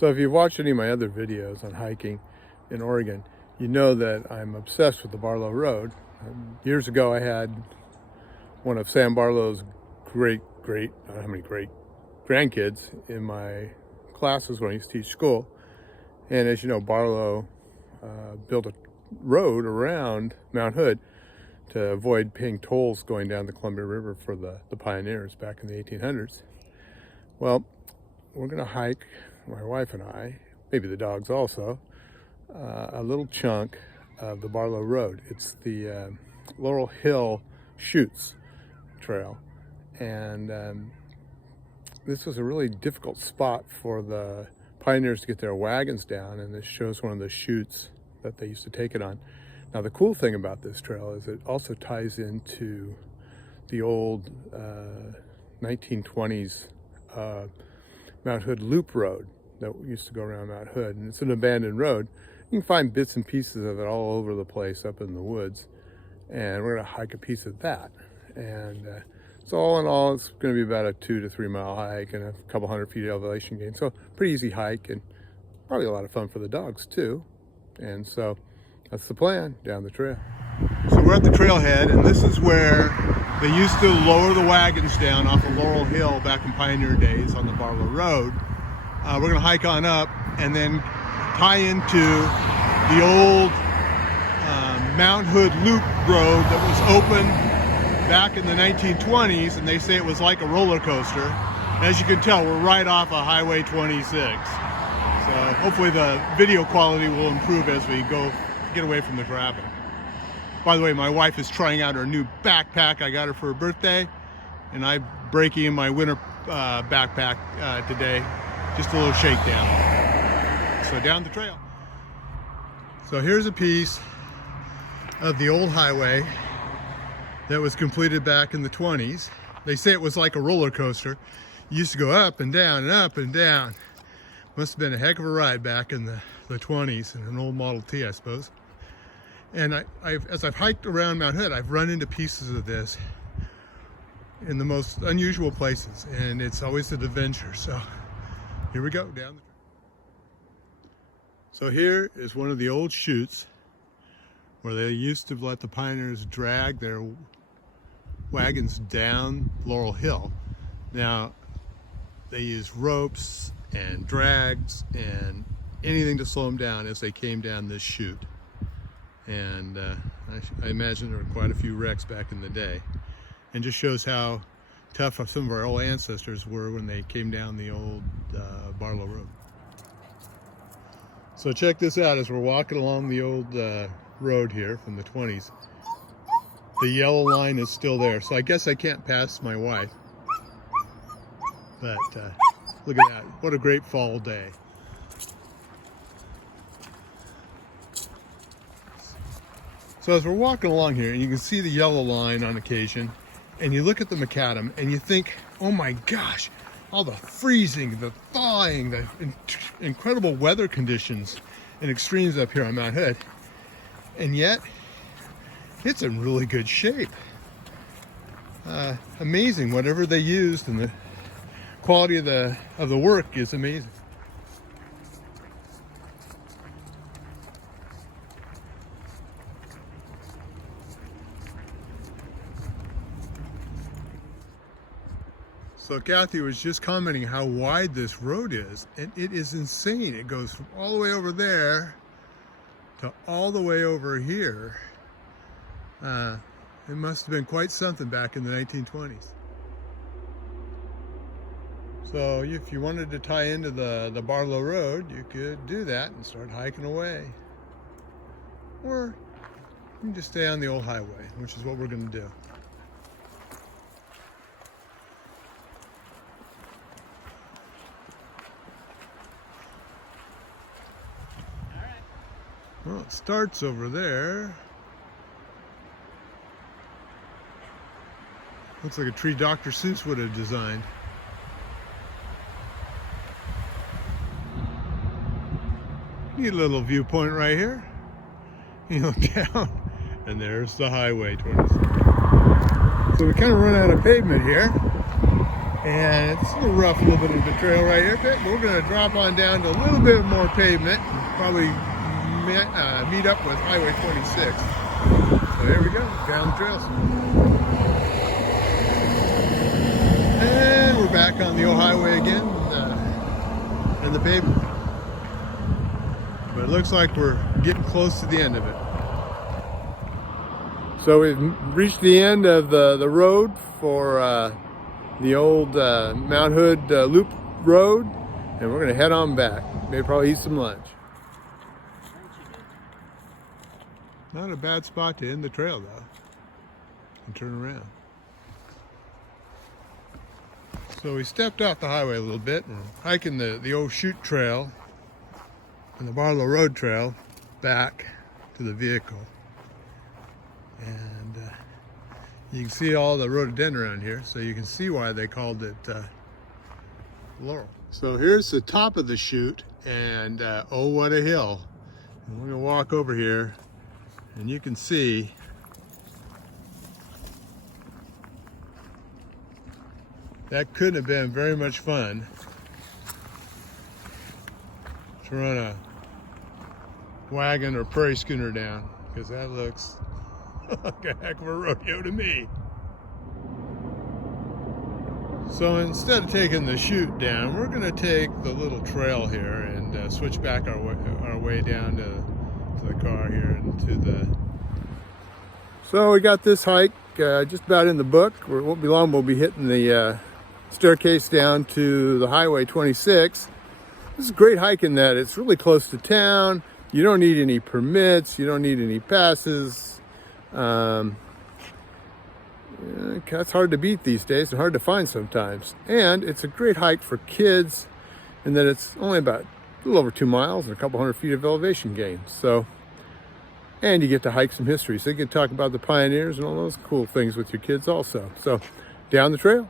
So if you've watched any of my other videos on hiking in Oregon, you know that I'm obsessed with the Barlow Road. Years ago, I had one of Sam Barlow's great grandkids in my classes when I used to teach school. And as you know, Barlow built a road around Mount Hood to avoid paying tolls going down the Columbia River for the pioneers back in the 1800s. Well, we're going to hike, my wife and I, maybe the dogs also, a little chunk of the Barlow Road. It's the Laurel Hill Chute Trail. And this was a really difficult spot for the pioneers to get their wagons down, and this shows one of the chutes that they used to take it on. Now, the cool thing about this trail is it also ties into the old 1920s Mount Hood Loop Road that used to go around Mount Hood, and it's an abandoned road. You can find bits and pieces of it all over the place up in the woods, and we're going to hike a piece of that. And so all in all, it's going to be about a 2 to 3 mile hike and a couple hundred feet elevation gain. So pretty easy hike and probably a lot of fun for the dogs too. And so that's the plan down the trail. So we're at the trailhead, and this is where they used to lower the wagons down off of Laurel Hill back in pioneer days on the Barlow Road. We're going to hike on up and then tie into the old Mount Hood Loop Road that was open back in the 1920s, and they say it was like a roller coaster. As you can tell, we're right off of Highway 26. So hopefully the video quality will improve as we get away from the traffic. By the way, my wife is trying out her new backpack. I got her for her birthday, and I'm breaking in my winter backpack today. Just a little shakedown. So down the trail. So here's a piece of the old highway that was completed back in the 20s. They say it was like a roller coaster. You used to go up and down and up and down. Must have been a heck of a ride back in the 20s in an old Model T, I suppose. And as I've hiked around Mount Hood, I've run into pieces of this in the most unusual places, and it's always an adventure. So here we go down the. So here is one of the old chutes where they used to let the pioneers drag their wagons down Laurel Hill. Now they use ropes and drags and anything to slow them down as they came down this chute. And I imagine there were quite a few wrecks back in the day, and just shows how tough some of our old ancestors were when they came down the old Barlow Road. So check this out as we're walking along the old road here from the 20s. The yellow line is still there, so I guess I can't pass my wife. But look at that, what a great fall day. So as we're walking along here, and you can see the yellow line on occasion, and you look at the macadam and you think, oh my gosh, all the freezing, the thawing, the incredible weather conditions and extremes up here on Mount Hood. And yet, it's in really good shape. Amazing, whatever they used, and the quality of the work is amazing. So Kathy was just commenting how wide this road is, and it is insane. It goes from all the way over there to all the way over here. It must have been quite something back in the 1920s. So if you wanted to tie into the Barlow Road, you could do that and start hiking away. Or you can just stay on the old highway, which is what we're going to do. Well, it starts over there. Looks like a tree Dr. Seuss would have designed. Neat little viewpoint right here. You look down, and there's the highway 26. So we kind of run out of pavement here. And it's a little rough, a little bit of the trail right here. But we're going to drop on down to a little bit more pavement. Probably meet up with Highway 26. So here we go, down the trails. And we're back on the old highway again, and the pavement. But it looks like we're getting close to the end of it. So we've reached the end of the road for the old Mount Hood Loop Road, and we're going to head on back. Maybe probably eat some lunch. Not a bad spot to end the trail though, and turn around. So we stepped off the highway a little bit and hiking the old Chute Trail and the Barlow Road Trail back to the vehicle. And you can see all the rhododendron around here, so you can see why they called it Laurel. So here's the top of the chute, and oh, what a hill. And we're gonna walk over here, and you can see that couldn't have been very much fun to run a wagon or prairie schooner down, because that looks like a heck of a rodeo to me. So instead of taking the chute down, we're going to take the little trail here and switch back our way down to the car here and to the... So we got this hike just about in the book. It won't be long, we'll be hitting the staircase down to the Highway 26. This is a great hike in that it's really close to town. You don't need any permits, you don't need any passes. That's hard to beat these days and hard to find sometimes. And it's a great hike for kids in that it's only about a little over 2 miles and a couple hundred feet of elevation gain. So, and you get to hike some history. So you can talk about the pioneers and all those cool things with your kids also. So down the trail.